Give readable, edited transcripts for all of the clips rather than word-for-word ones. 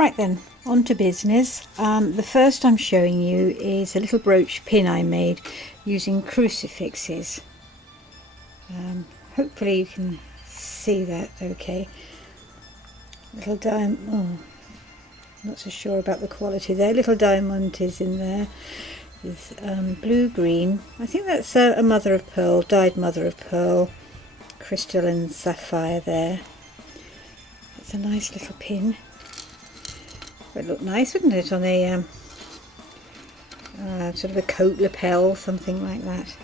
Right then, on to business. The first I'm showing you is a little brooch pin I made using crucifixes. Hopefully you can see that okay. Little diamond, oh, not so sure about the quality there. Little diamond is in there with blue-green. I think that's a mother of pearl, dyed mother of pearl, crystal and sapphire there. It's a nice little pin. It would look nice, wouldn't it, on a sort of a coat lapel, something like that.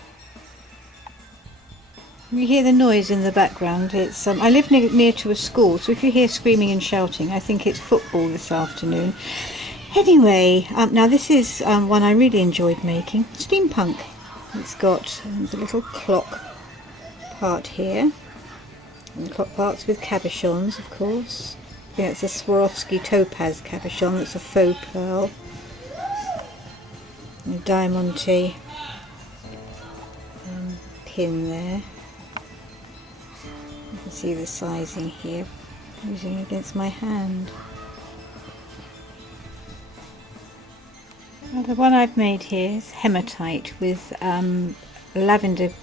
You hear the noise in the background. It's I live near to a school, so if you hear screaming and shouting, I think it's football this afternoon. Anyway, now this is one I really enjoyed making, Steampunk. It's got the little clock part here, and clock parts with cabochons, of course. I think it's a Swarovski topaz cabochon. That's a faux pearl, and a diamante pin there. You can see the sizing here, using it against my hand. Well, the one I've made here is hematite with lavender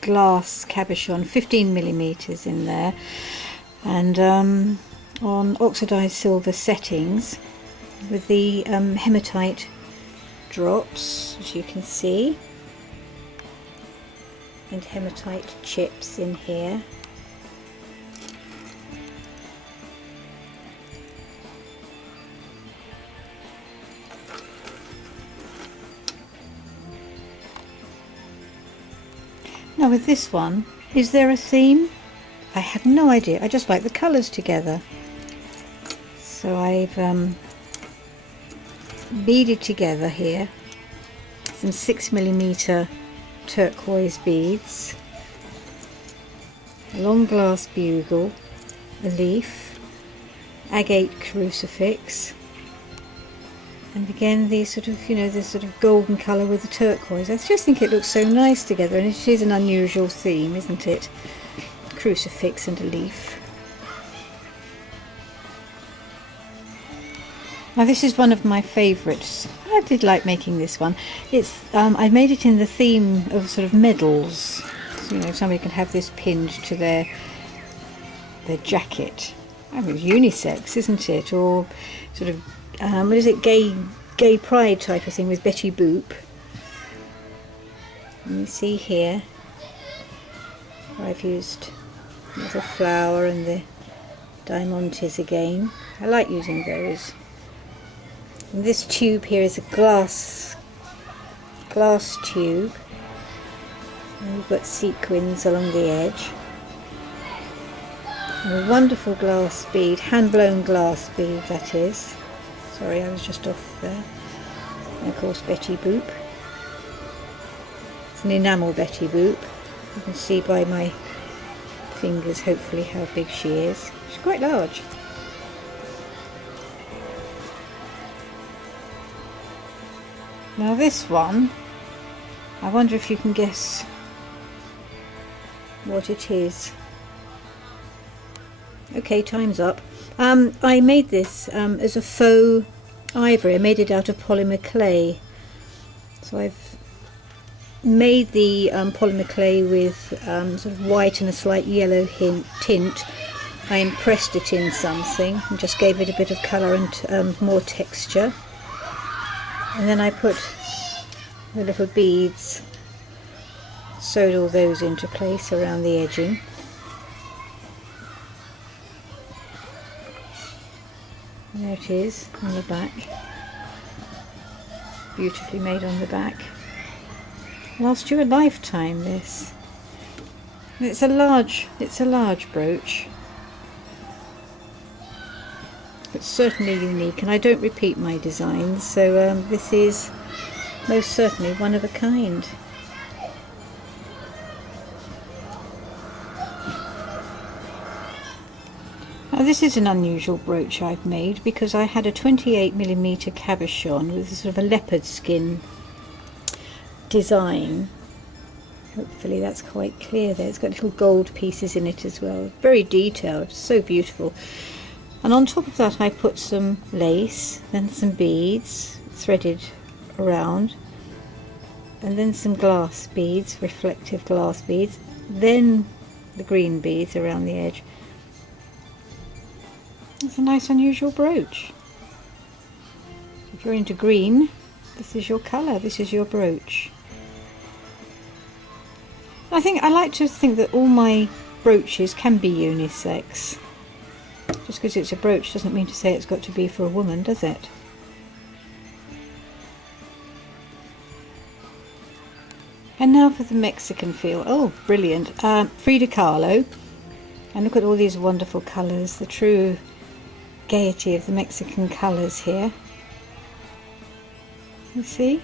glass cabochon, 15mm in there, and on oxidized silver settings with the hematite drops, as you can see, and hematite chips in here. Now with this one, is there a theme? I have no idea. I just like the colours together. So I've beaded together here some 6mm turquoise beads, a long glass bugle, a leaf, agate crucifix, and again the sort of, you know, the sort of golden colour with the turquoise. I just think it looks so nice together, and it is an unusual theme, isn't it? Crucifix and a leaf. Now this is one of my favourites. I did like making this one. It's I made it in the theme of sort of medals. So, you know, somebody can have this pinned to their jacket. I mean, unisex, isn't it? Or sort of what is it, gay pride type of thing with Betty Boop. And you see here I've used a little flower and the diamantes again. I like using those. And this tube here is a glass tube, and we've got sequins along the edge, and a wonderful glass bead, hand blown glass bead that is. Sorry, I was just off there. And of course Betty Boop. It's an enamel Betty Boop. You can see by my fingers hopefully how big she is. She's quite large. Now this one, I wonder if you can guess what it is. Okay, time's up. I made this as a faux ivory. I made it out of polymer clay. So I've made the polymer clay with sort of white and a slight yellow tint. I impressed it in something and just gave it a bit of colour and more texture. And then I put the little beads, sewed all those into place around the edging. There it is on the back, beautifully made on the back. Last you a lifetime, this. It's a large brooch. It's certainly unique, and I don't repeat my designs, so this is most certainly one of a kind. Now this is an unusual brooch I've made because I had a 28mm cabochon with sort of a leopard skin design. Hopefully that's quite clear there. It's got little gold pieces in it as well. Very detailed, so beautiful. And on top of that I put some lace, then some beads threaded around, and then some glass beads, reflective glass beads, then the green beads around the edge. It's a nice unusual brooch. If you're into green, this is your colour, this is your brooch. I like to think that all my brooches can be unisex. Just because it's a brooch doesn't mean to say it's got to be for a woman, does it? And now for the Mexican feel. Oh, brilliant. Frida Kahlo. And look at all these wonderful colours, the true gaiety of the Mexican colours here. You see?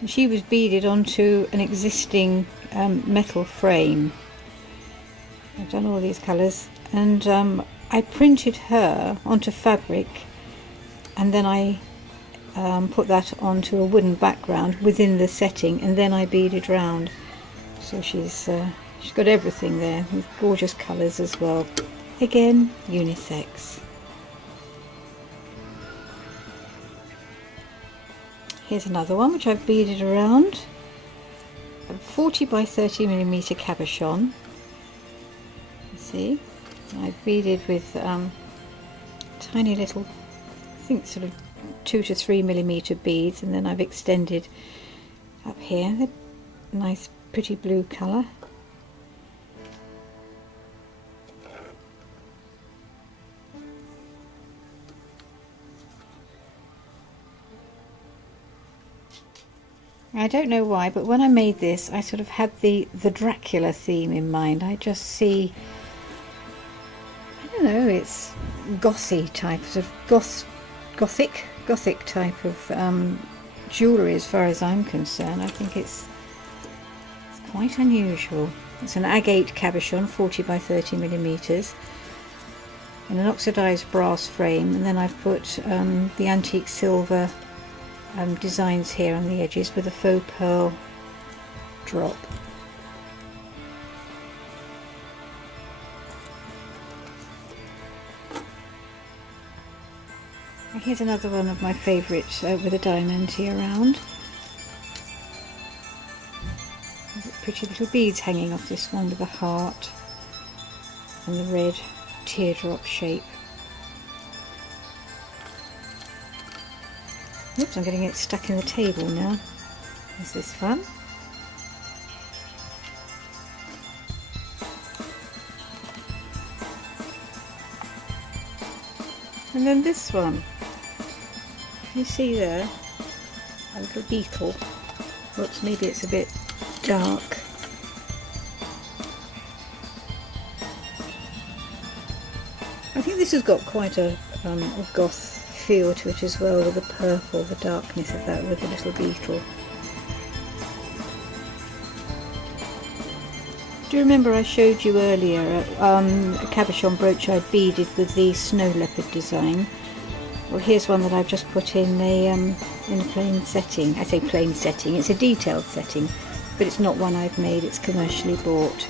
And she was beaded onto an existing metal frame. I've done all these colours, and I printed her onto fabric, and then I put that onto a wooden background within the setting, and then I beaded round. So she's got everything there with gorgeous colours as well. Again, unisex. Here's another one which I've beaded around. A 40 by 30mm cabochon. You see, I've beaded with tiny little, I think sort of 2 to 3mm beads, and then I've extended up here. They're nice, pretty blue colour. I don't know why, but when I made this, I sort of had the Dracula theme in mind. I just see, I don't know, it's Gothic type, sort of Gothic type of jewellery as far as I'm concerned. I think it's quite unusual. It's an agate cabochon, 40 by 30mm, in an oxidised brass frame, and then I've put the antique silver designs here on the edges with a faux pearl drop. And here's another one of my favourites with a diamond here around. Pretty little beads hanging off this one with a heart and the red teardrop shape. Oops, I'm getting it stuck in the table now. Is this fun? And then this one. You see there, a little beetle. Oops, maybe it's a bit dark. I think this has got quite a goth feel to it as well, with the purple, the darkness of that with the little beetle. Do you remember I showed you earlier a cabochon brooch I beaded with the snow leopard design? Well, here's one that I've just put in a plain setting. I say plain setting, it's a detailed setting, but it's not one I've made, it's commercially bought.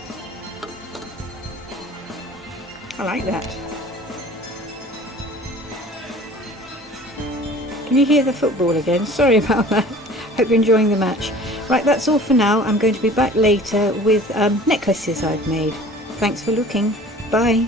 I like that. Can you hear the football again? Sorry about that. Hope you're enjoying the match. Right, that's all for now. I'm going to be back later with necklaces I've made. Thanks for looking. Bye.